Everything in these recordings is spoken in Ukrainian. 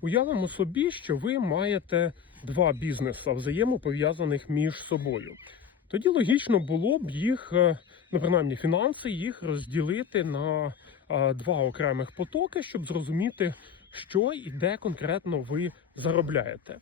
Уявимо собі, що ви маєте два бізнеси, взаємопов'язаних між собою. Тоді логічно було б їх, е, ну принаймні фінанси, їх розділити на е, два окремих потоки, щоб зрозуміти, що і де конкретно ви заробляєте.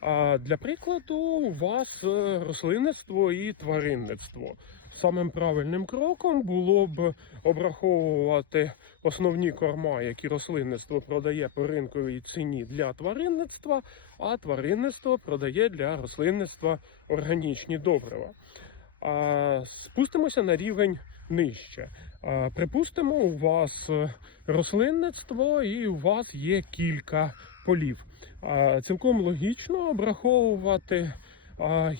А для прикладу, у вас е, рослинництво і тваринництво. Самим правильним кроком було б обраховувати основні корма, які рослинництво продає по ринковій ціні для тваринництва, а тваринництво продає для рослинництва органічні добрива. А, Спустимося на рівень нижче. А, Припустимо, у вас рослинництво і у вас є кілька полів. А, Цілком логічно обраховувати,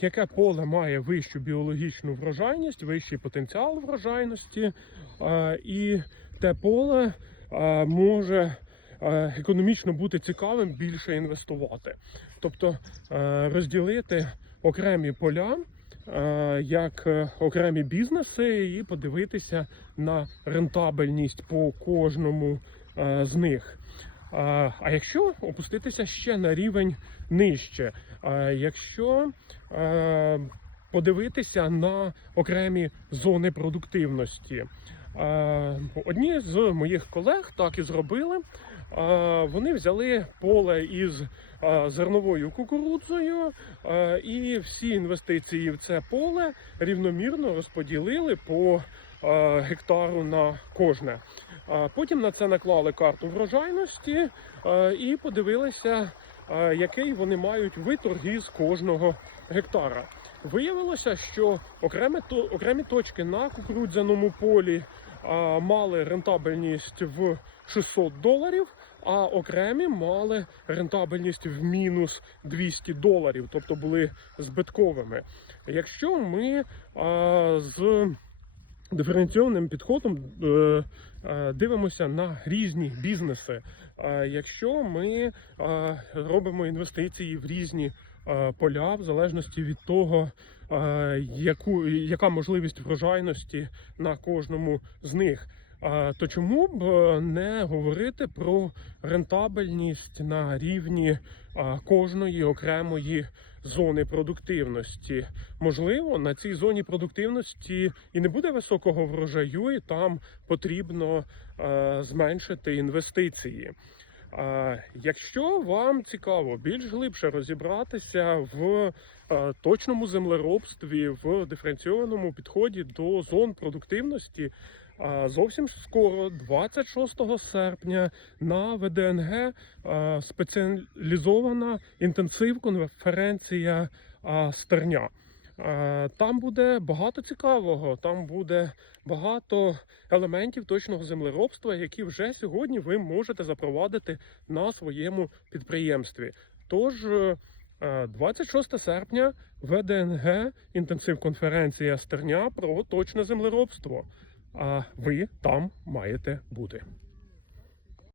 яке поле має вищу біологічну врожайність, вищий потенціал врожайності, і те поле може економічно бути цікавим більше інвестувати. Тобто е, розділити окремі поля е, як е, окремі бізнеси і подивитися на рентабельність по кожному з них. А якщо опуститися ще на рівень нижче, якщо подивитися на окремі зони продуктивності, одні з моїх колег так і зробили. Вони взяли поле із зерновою кукурудзою і всі інвестиції в це поле рівномірно розподілили по гектару на кожне. Потім на це наклали карту врожайності е, і подивилися, е, який вони мають виторг із кожного гектара. Виявилося, що окремі, окремі точки на кукурудзяному полі мали рентабельність в 600 доларів, а окремі мали рентабельність в мінус 200 доларів, тобто були збитковими. Якщо ми а, з диференційним підходом е, е, дивимося на різні бізнеси. Якщо ми е, робимо інвестиції в різні поля, в залежності від того, яку, яка можливість врожайності на кожному з них. То чому б е, не говорити про рентабельність на рівні е, кожної окремої зони продуктивності? Можливо, на цій зоні продуктивності і не буде високого врожаю, і там потрібно е, зменшити інвестиції. Якщо вам цікаво більш глибше розібратися в точному землеробстві, в диференційованому підході до зон продуктивності, зовсім скоро, 26 серпня, на ВДНГ спеціалізована інтенсив-конференція е, Стерня. Е, Там буде багато цікавого, там буде багато елементів точного землеробства, які вже сьогодні ви можете запровадити на своєму підприємстві. Тож е, е, 26 серпня ВДНГ інтенсив-конференція Стерня про точне землеробство. А ви там маєте бути.